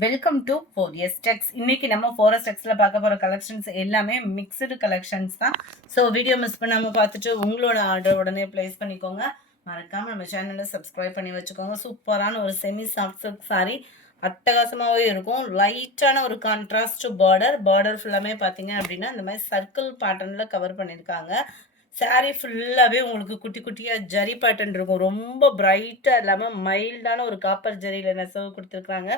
Welcome to 4S Techs. இன்னைக்கு நம்ம 4S Techsல பார்க்க போற கலெக்ஷன்ஸ் எல்லாமே மிக்ஸ்டு கலெக்ஷன்ஸ் தான். ஸோ வீடியோ மிஸ் பண்ணாம பார்த்துட்டு உங்களோட ஆர்டர் உடனே பிளேஸ் பண்ணிக்கோங்க. மறக்காம நம்ம சேனலை சப்ஸ்கிரைப் பண்ணி வச்சுக்கோங்க. சூப்பரான ஒரு செமி சாஃப்ட் சில்க் சாரி, அட்டகாசமாகவே இருக்கும். லைட்டான ஒரு கான்ட்ராஸ்ட் பார்டர் ஃபுல்லாமே பார்த்தீங்க அப்படின்னா இந்த மாதிரி சர்க்கிள் பேட்டர்னில் கவர் பண்ணியிருக்காங்க. சாரீ ஃபுல்லாகவே உங்களுக்கு குட்டி குட்டியாக ஜரி பேட்டர்ன் இருக்கும். ரொம்ப பிரைட்டாக இல்லாமல் மைல்டான ஒரு காப்பர் ஜரியில் நெசவு கொடுத்துருக்காங்க.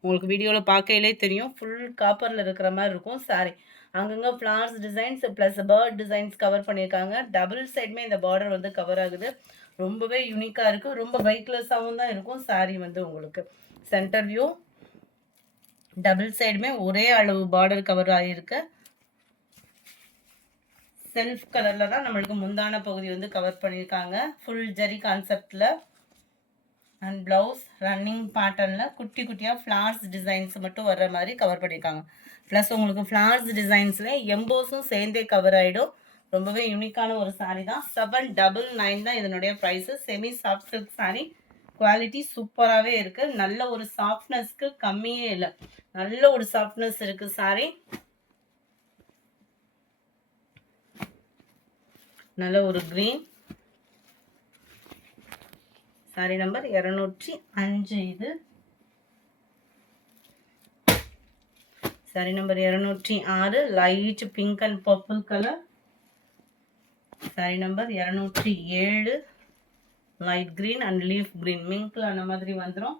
உங்களுக்கு வீடியோவில் பார்க்கையிலே தெரியும், ஃபுல் காப்பரில் இருக்கிற மாதிரி இருக்கும் சாரீ. அங்கங்கே flowers designs plus bird designs cover பண்ணியிருக்காங்க. டபுள் சைடுமே இந்த பார்டர் வந்து கவர் ஆகுது. ரொம்பவே யூனிக்காக இருக்குது. ரொம்ப வெயிட்லெஸ்ஸாகவும் தான் இருக்கும் சாரீ வந்து உங்களுக்கு. சென்டர் வியூ டபுள் சைடுமே ஒரே அளவு பார்டர் கவர் ஆகியிருக்கு. செல்ஃப் கலரில் தான் நம்மளுக்கு முந்தான பகுதி வந்து கவர் பண்ணியிருக்காங்க. ஃபுல் ஜரி கான்செப்டில் அண்ட் ப்ளவுஸ் ரன்னிங் பேட்டர்னில் குட்டி குட்டியாக ஃப்ளார்ஸ் டிசைன்ஸ் மட்டும் வர்ற மாதிரி கவர் பண்ணியிருக்காங்க. ப்ளஸ் உங்களுக்கு ஃப்ளார்ஸ் டிசைன்ஸில் எம்போஸும் சேர்ந்தே கவர் ஆகிடும். ரொம்பவே யூனிக்கான ஒரு சாரீ தான். 799 தான் இதனுடைய price. Semi soft silk sari, quality சூப்பராகவே இருக்குது. நல்ல ஒரு சாஃப்ட்னஸ்க்கு கம்மியே இல்லை, நல்ல ஒரு சாஃப்ட்னஸ் இருக்குது சாரீ. நல்ல ஒரு க்ரீன் சாரி நம்பர் 205. இது sari number 206 light pink and purple colour. Sari number 207 light green and leaf green மிங்க்ல அந்த மாதிரி வந்துடும்.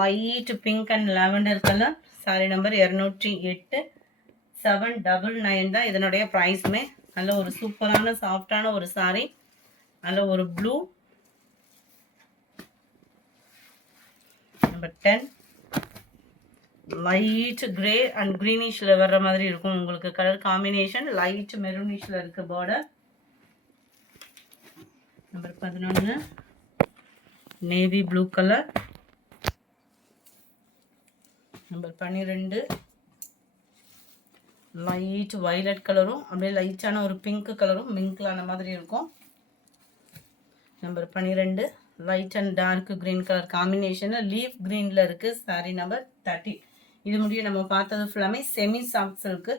Light pink and lavender colour. Sari number 208. 799 தான் இதனுடைய ப்ரைஸுமே. நல்ல ஒரு சூப்பரான சாஃப்டான ஒரு சாரி. நல்ல ஒரு blue. Number 10 light grey and க்ரீனிஷில் வர்ற மாதிரி இருக்கும் உங்களுக்கு கலர் காம்பினேஷன். லைட் மெரூனிஷில் இருக்கு border. Number 11 navy blue colour. Number 12 light violet கலரும் அப்படியே லைட்டான ஒரு பிங்க் கலரும் மிங்க்லான மாதிரி இருக்கும். Number 12 light and dark green colour காம்பினேஷனில் லீஃப் கிரீனில் இருக்குது. சாரி நம்பர் 30. இது முடியும் நம்ம பார்த்தது ஃபுல்லாமே செமி சாஃப்ட் சில்க்கு.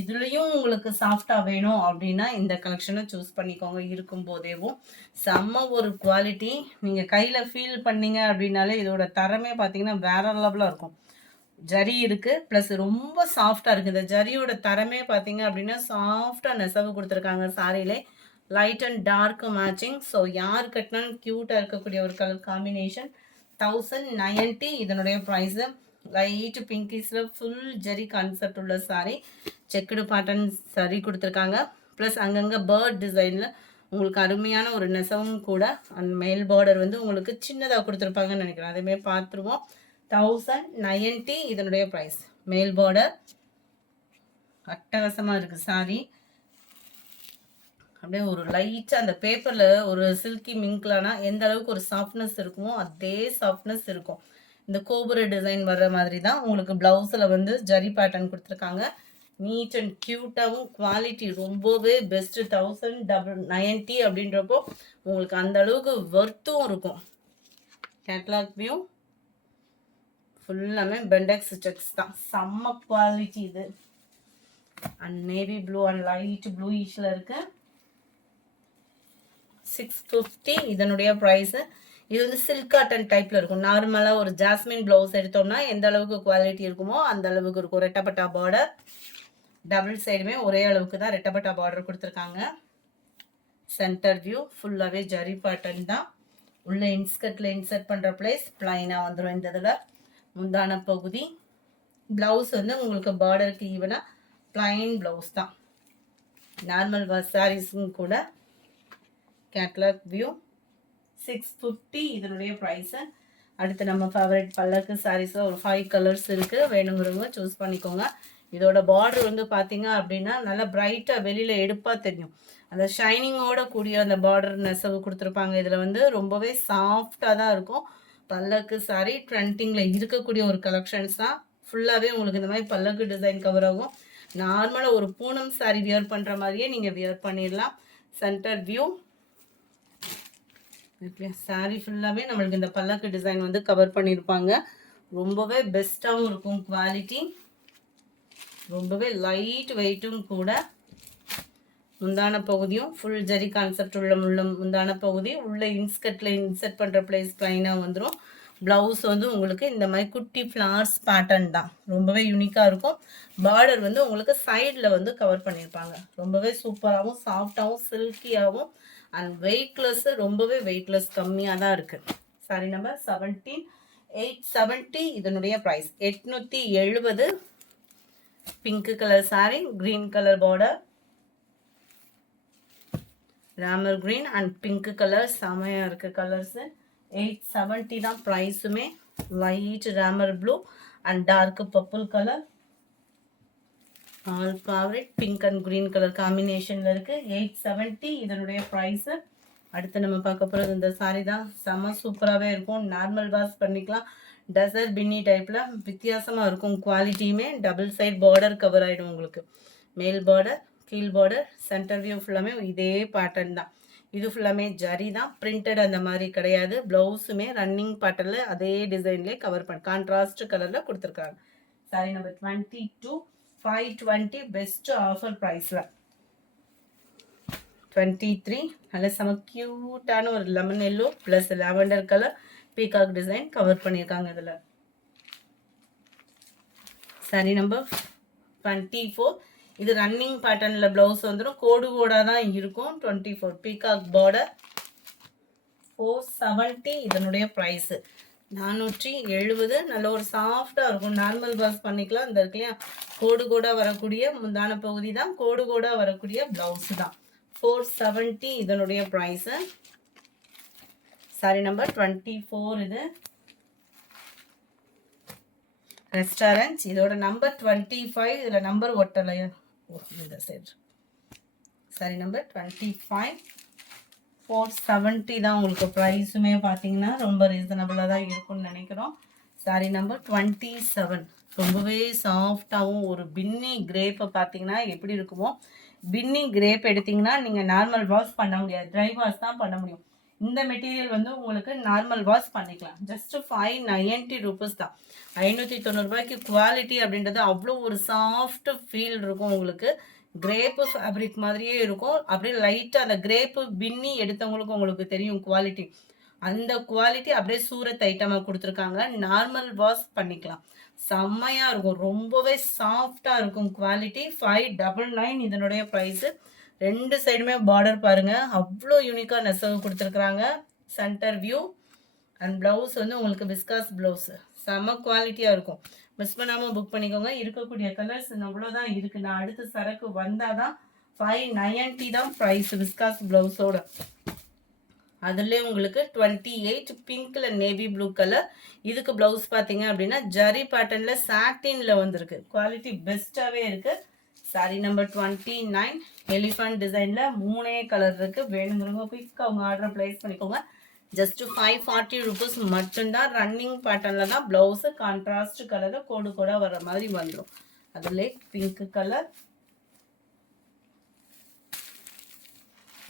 இதுலேயும் உங்களுக்கு சாஃப்டாக வேணும் அப்படின்னா இந்த கலெக்ஷனை சூஸ் பண்ணிக்கோங்க. இருக்கும் போதேவும் செம்ம ஒரு குவாலிட்டி. நீங்கள் கையில் ஃபீல் பண்ணீங்க அப்படின்னாலே இதோட தரமே பார்த்தீங்கன்னா வேற லெவலாக இருக்கும். ஜரி இருக்குது ப்ளஸ் ரொம்ப சாஃப்டாக இருக்குது. இந்த ஜரியோட தரமே பார்த்தீங்க அப்படின்னா சாஃப்டாக நெசவு கொடுத்துருக்காங்க சாரியிலே. Light and dark matching. So யார் கட்டினாலும் க்யூட்டாக இருக்கக்கூடிய ஒரு கலர் காம்பினேஷன். 1090 இதனுடைய ப்ரைஸு. லைட் பிங்கிஸில் ஃபுல் ஜரி கான்செப்ட் உள்ள சாரி. செக்குடு பேட்டர்ன் சாரி கொடுத்துருக்காங்க. ப்ளஸ் அங்கங்கே பேர்ட் டிசைனில் உங்களுக்கு அருமையான ஒரு நெசவும் கூட. அண்ட் மேல் பார்டர் வந்து உங்களுக்கு சின்னதாக கொடுத்துருப்பாங்கன்னு நினைக்கிறேன். அதேமாதிரி பார்த்துருவோம். 1090 இதனுடைய ப்ரைஸ். மேல் பார்டர் அட்டகாசமாக இருக்குது சாரி. அப்படியே ஒரு லைட்டாக அந்த பேப்பரில் ஒரு சில்கி மிங்க்லானா எந்த அளவுக்கு ஒரு சாஃப்ட்னஸ் இருக்குமோ அதே சாஃப்ட்னஸ் இருக்கும். இந்த கோபுர டிசைன் வர்ற மாதிரி தான் உங்களுக்கு ப்ளவுஸில் வந்து ஜரி பேட்டர்ன் கொடுத்துருக்காங்க. நீட் அண்ட் க்யூட்டாகவும் குவாலிட்டி ரொம்பவே பெஸ்ட்டு. 1090 அப்படின்றப்போ உங்களுக்கு அந்த அளவுக்கு ஒர்த்தும் இருக்கும். கேட்லாக் வியூ ஃபுல்லாமே பெண்டெக்ஸ் செக்ஸ் தான். செம்ம குவாலிட்டி இது. And navy blue and light ப்ளூயிஷில் இருக்கு. 650 இதனுடைய ப்ரைஸு. இது வந்து சில்க் காட்டன் டைப்பில் இருக்கும். நார்மலாக ஒரு ஜாஸ்மின் ப்ளவுஸ் எடுத்தோம்னா எந்த அளவுக்கு குவாலிட்டி இருக்குமோ அந்த அளவுக்கு இருக்கும். ரெட்டப்பட்டா பார்டர். டபுள் சைடுமே ஒரே அளவுக்கு தான் ரெட்டப்பட்டா பார்டர் கொடுத்துருக்காங்க. சென்டர் வியூ ஃபுல்லாகவே ஜரி பேட்டர்ன் தான். உள்ள இன்ஸ்கர்ட்டில் இன்சர்ட் பண்ணுற பிளேஸ் பிளைனாக வந்துடும். இந்த இதில் முந்தான பகுதி. ப்ளவுஸ் வந்து உங்களுக்கு பார்டருக்கு ஈவனாக பிளைன் ப்ளவுஸ் தான். நார்மல் சாரீஸும் கூட. கேட்லாக் வியூ 650 இதனுடைய ப்ரைஸு. அடுத்து நம்ம ஃபேவரட் பல்லக்கு சாரீஸில் ஒரு 5 கலர்ஸ் இருக்குது. வேணுங்கிறவங்க சூஸ் பண்ணிக்கோங்க. இதோட பார்டர் வந்து பார்த்தீங்க அப்படின்னா நல்லா பிரைட்டாக வெளியில் எடுப்பாக தெரியும். அந்த ஷைனிங்கோட கூடிய அந்த பார்டர் நெசவு கொடுத்துருப்பாங்க. இதில் வந்து ரொம்பவே சாஃப்டாக தான் இருக்கும். பல்லக்கு சாரி ட்ரெண்டிங்கில் இருக்கக்கூடிய ஒரு கலெக்ஷன்ஸ் தான். ஃபுல்லாகவே உங்களுக்கு இந்த மாதிரி பல்லக்கு டிசைன் கவர் ஆகும். நார்மலாக ஒரு பூனம் சாரி வியர் பண்ணுற மாதிரியே நீங்கள் வியர் பண்ணிடலாம். சென்டர் வியூ சாரி ஃபுல்லாகவே நம்மளுக்கு இந்த பல்லக்கு டிசைன் வந்து கவர் பண்ணியிருப்பாங்க. ரொம்பவே பெஸ்ட்டாகவும் இருக்கும் குவாலிட்டி. ரொம்பவே லைட் வெயிட்டும் கூட. முந்தான பகுதியும் ஃபுல் ஜரி கான்செப்ட் உள்ள முந்தான பகுதி. உள்ள இன்ஸ்கர்ட்டில் இன்செர்ட் பண்ணுற பிளேஸ் ப்ளைனாக வந்துடும். ப்ளவுஸ் வந்து உங்களுக்கு இந்த மாதிரி குட்டி ஃப்ளார்ஸ் பேட்டர்ன் தான். ரொம்பவே யூனிக்காக இருக்கும். பார்டர் வந்து உங்களுக்கு சைடில் வந்து கவர் பண்ணியிருப்பாங்க. ரொம்பவே சூப்பராகவும் சாஃப்டாகவும் சில்கியாகவும் அண்ட் வெயிட்லெஸ்ஸு ரொம்பவே வெயிட்லெஸ் கம்மியாக தான் இருக்குது. சாரி நம்பர் 17 870 இதனுடைய price 870. Pink colour sari, green colour border, Ramar green and pink colour செமையாக இருக்குது கலர்ஸு. 870 தான் ப்ரைஸுமே. Light Ramar blue and dark purple colour, all favourite pink and green colour காம்பினேஷனில் இருக்குது. 870 இதனுடைய ப்ரைஸு. அடுத்து நம்ம பார்க்க போகிறது இந்த சாரி தான். செம்ம சூப்பராகவே இருக்கும். நார்மல் வாஷ் பண்ணிக்கலாம். டசர் பின்னி டைப்பில் வித்தியாசமாக இருக்கும். குவாலிட்டியுமே டபுள் சைட் பார்டர் கவர் ஆகிடும் உங்களுக்கு. மேல் பார்டர், கீழ் பார்டர், சென்டர் வியூ ஃபுல்லாமே இதே பேட்டர்ன் தான். இது ஃபுல்லாமே ஜரி தான், பிரிண்டட் அந்த மாதிரி கிடையாது. ப்ளவுஸுமே ரன்னிங் பேட்டர்னில் அதே டிசைன்லேயே கவர் பண்ண கான்ட்ராஸ்ட் கலரில் கொடுத்துருக்காங்க. சாரி நம்பர் 22 520 பெஸ்ட் ஆஃபர் ப்ரைஸில். 23 நல்ல செம க்யூட்டான ஒரு lemon yellow plus lavender colour peacock design cover பண்ணியிருக்காங்க இதில். சாரி நம்பர் 24 இது ரன்னிங் பேட்டர்னில் ப்ளவுஸ் வந்துடும். கோடு கோடாக தான் இருக்கும். 24 பீகாக் பார்டர் 470 இதனுடைய ப்ரைஸு. 470. நல்ல ஒரு சாஃப்டாக இருக்கும். நார்மல் வாஷ் பண்ணிக்கலாம். இந்த இருக்குல்லையா கோடு கோடாக வரக்கூடிய முந்தான பகுதி தான், கோடு கோடாக வரக்கூடிய ப்ளவுஸு தான். 470 இதனுடைய ப்ரைஸு. சாரி நம்பர் 24 இது. ரெஸ்டாரண்ட் இதோட நம்பர் 25. இதில் நம்பர் ஒட்டலையா? இந்த சைடு. சாரி நம்பர் 25 470 தான் உங்களுக்கு ப்ரைஸுமே. பார்த்தீங்கன்னா ரொம்ப ரீசனபிளாக தான் இருக்கும்னு நினைக்கிறோம். சாரி நம்பர் 27 ரொம்பவே சாஃப்டாகவும் ஒரு பின்னி கிரேப்பை பார்த்தீங்கன்னா எப்படி இருக்குமோ, பின்னி கிரேப் எடுத்திங்கன்னா நீங்கள் நார்மல் வாஷ் பண்ண முடியாது, ட்ரை வாஷ் தான் பண்ண முடியும். இந்த மெட்டீரியல் வந்து உங்களுக்கு நார்மல் வாஷ் பண்ணிக்கலாம். ஜஸ்ட்டு 590 ருபீஸ் தான். 590 ரூபாய்க்கு குவாலிட்டி அப்படின்றது அவ்வளோ ஒரு சாஃப்ட் ஃபீல் இருக்கும் உங்களுக்கு. கிரேப்பு ஃபேப்ரிக் மாதிரியே இருக்கும். அப்படியே லைட்டாக அந்த கிரேப்பு பின்னி எடுத்தவங்களுக்கு உங்களுக்கு தெரியும் குவாலிட்டி. அந்த குவாலிட்டி அப்படியே சூரத் ஐட்டமாக கொடுத்துருக்காங்க. நார்மல் வாஷ் பண்ணிக்கலாம். செம்மையாக இருக்கும். ரொம்பவே சாஃப்டாக இருக்கும் குவாலிட்டி. 599 இதனுடைய ப்ரைஸு. ரெண்டு சைடுமே பார்டர் பாருங்கள், அவ்வளோ யூனிக்காக நெசவு கொடுத்துருக்குறாங்க. சென்டர் வியூ அண்ட் ப்ளவுஸ் வந்து உங்களுக்கு விஸ்காஸ் ப்ளவுஸு. செம்ம குவாலிட்டியாக இருக்கும். மிஸ் பண்ணாமல் புக் பண்ணிக்கோங்க. இருக்கக்கூடிய கலர்ஸ் அவ்வளோதான் இருக்குது. நான் அடுத்த சரக்கு வந்தால் தான் 590 தான் ப்ரைஸ் விஸ்காஸ் ப்ளவுஸோட. அதுலேயே உங்களுக்கு 28 பிங்க்கில் நேவி ப்ளூ கலர். இதுக்கு ப்ளவுஸ் பார்த்தீங்க அப்படின்னா ஜரி பேட்டர்னில் சாட்டினில் வந்திருக்கு. குவாலிட்டி பெஸ்ட்டாகவே இருக்குது. சாரி நம்பர் 29 எலிஃபண்ட் டிசைனில் 3 கலர் இருக்குது. வேணுங்கிறவங்க குயிக் அவங்க ஆர்டரை ப்ளேஸ் பண்ணிக்கோங்க. ஜஸ்ட்டு 540 ருபீஸ் மட்டும்தான். ரன்னிங் பேட்டர்னில் தான் ப்ளவுஸு. கான்ட்ராஸ்ட் கலரில் கோடு கூட வர மாதிரி வந்துடும். அதுலேயே pink colour.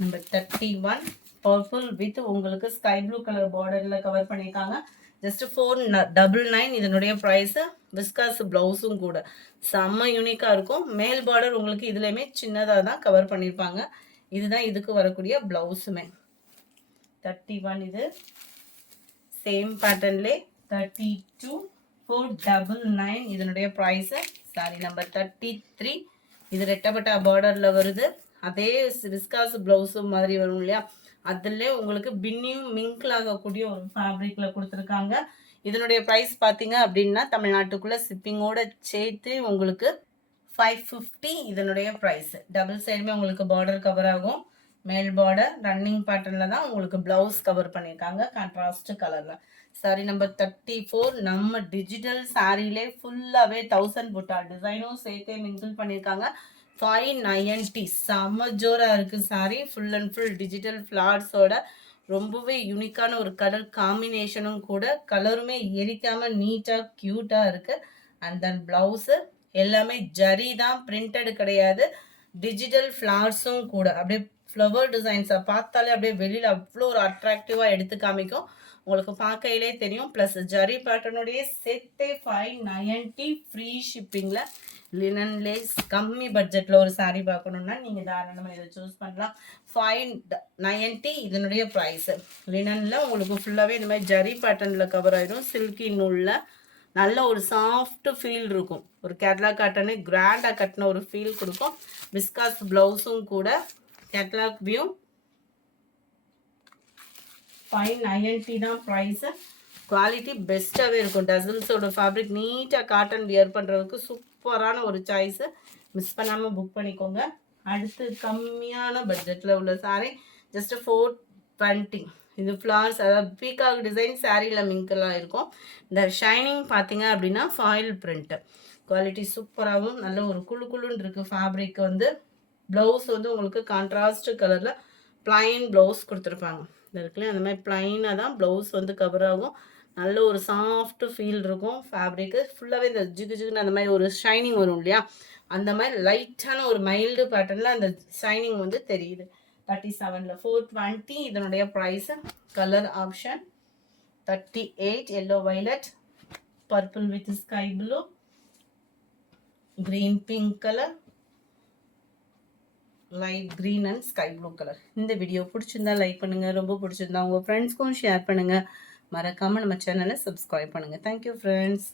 Number 31 purple with உங்களுக்கு ஸ்கை ப்ளூ கலர் பார்டரில் கவர் பண்ணியிருக்காங்க. ஜஸ்ட் 499 இதனுடைய ப்ரைஸு. விஸ்காஸ் ப்ளவுஸும் கூட செம்ம யூனிக்காக இருக்கும். மேல் பார்டர் உங்களுக்கு இதுலேயுமே சின்னதாக தான் கவர் பண்ணியிருப்பாங்க. இதுதான் இதுக்கு வரக்கூடிய ப்ளவுஸுமே. 31 இது. சேம் பேட்டர்ன்லே 32 499 இதனுடைய ப்ரைஸு. சாரி நம்பர் 33 இது ரெட்டப்பட்டா பார்டரில் வருது. அதே விஸ்காஸ் ப்ளவுஸு மாதிரி வரும் இல்லையா, அதில் உங்களுக்கு பின்னியும் மிங்கிள் ஆகக்கூடிய ஒரு ஃபேப்ரிக்கில் கொடுத்துருக்காங்க. இதனுடைய ப்ரைஸ் பார்த்தீங்க அப்படின்னா தமிழ்நாட்டுக்குள்ளே ஷிப்பிங்கோடு சேர்த்து உங்களுக்கு 550 இதனுடைய ப்ரைஸு. டபுள் சைடுமே உங்களுக்கு பார்டர் கவர் ஆகும். மேல் பார்டர் ரன்னிங் பேட்டர்னில் தான் உங்களுக்கு ப்ளவுஸ் கவர் பண்ணியிருக்காங்க கான்ட்ராஸ்ட் கலரில். சாரி நம்பர் 34 நம்ம டிஜிட்டல் சாரிலே ஃபுல்லாகவே 1000 புட்டா டிசைனும் சேர்த்தே மிங்கிள் பண்ணியிருக்காங்க. 590 செம்ம ஜோராக இருக்குது சாரி. ஃபுல் அண்ட் ஃபுல் டிஜிட்டல் ஃப்ளார்ஸோட ரொம்பவே யூனிக்கான ஒரு கலர் காம்பினேஷனும் கூட. கலருமே எரிக்காமல் நீட்டாக க்யூட்டாக இருக்குது. அண்ட் தென் ப்ளவுஸு எல்லாமே ஜரி தான், பிரிண்டட் கிடையாது. டிஜிட்டல் ஃப்ளார்ஸும் கூட அப்படியே ஃப்ளவர் டிசைன்ஸை பார்த்தாலே அப்படியே வெளியில் அவ்வளோ ஒரு அட்ராக்டிவாக எடுத்து காமிக்கும். உங்களுக்கு பார்க்கையிலே தெரியும். ப்ளஸ் ஜரி பேட்டர்னுடைய செட்டே 590 ஃப்ரீ ஷிப்பிங்கில் லினன் லேஸ். கம்மி பட்ஜெட்டில் ஒரு சாரீ பார்க்கணுன்னா நீங்கள் தாராளமாக இதை சூஸ் பண்ணலாம். 590 இதனுடைய ப்ரைஸு. லினனில் உங்களுக்கு ஃபுல்லாகவே இந்த மாதிரி ஜரி பேட்டர்னில் கவர் ஆயிடும். சில்கி நூலில் நல்ல ஒரு சாஃப்ட் ஃபீல் இருக்கும். ஒரு கேட்லாக் காட்டனு கிராண்டாக கட்டின ஒரு ஃபீல் கொடுக்கும். விஸ்காஸ் ப்ளவுஸும் கூட கேட்லாக் வியூ. 590 தான் ப்ரைஸு. குவாலிட்டி பெஸ்ட்டாகவே இருக்கும். டசல்ஸோட ஃபேப்ரிக் நீட்டாக காட்டன் வியர் பண்ணுறதுக்கு சூப்பரான ஒரு சாய்ஸு. மிஸ் பண்ணாமல் புக் பண்ணிக்கோங்க. அடுத்து கம்மியான பட்ஜெட்டில் உள்ள சாரீ ஜஸ்ட் 420. இது ஃப்ளார்ஸ், அதாவது பீகாக் டிசைன் சாரீயில் மிங்கெல்லாம் இருக்கும். இந்த ஷைனிங் பார்த்தீங்க அப்படின்னா ஃபாயில் பிரிண்ட்டு. குவாலிட்டி சூப்பராகவும் நல்ல ஒரு குழுன்னு இருக்குது. ஃபேப்ரிக் வந்து ப்ளவுஸ் வந்து உங்களுக்கு கான்ட்ராஸ்ட் கலரில் ப்ளைன் ப்ளவுஸ் கொடுத்துருப்பாங்க. இந்த இருக்குல்ல அந்த மாதிரி ப்ளைனாக தான் ப்ளவுஸ் வந்து கவர் ஆகும். நல்ல ஒரு சாஃப்ட் ஃபீல் இருக்கும். ஃபேப்ரிக்கு ஃபுல்லாகவே இந்த ஜிகுன்னு அந்த மாதிரி ஒரு ஷைனிங் வரும் இல்லையா, அந்த மாதிரி லைட்டான ஒரு மைல்டு பேட்டர்னில் அந்த ஷைனிங் வந்து தெரியுது. 37ல் 420 இதனுடைய price. Colour option 38 yellow violet, purple with sky blue, green pink colour, light green and sky blue colour. இந்த வீடியோ பிடிச்சிருந்தா லைக் பண்ணுங்கள். ரொம்ப பிடிச்சிருந்தா உங்கள் ஃப்ரெண்ட்ஸ்க்கும் ஷேர் பண்ணுங்கள். மறக்காமல் நம்ம சேனலை சப்ஸ்கிரைப் பண்ணுங்கள். Thank you friends.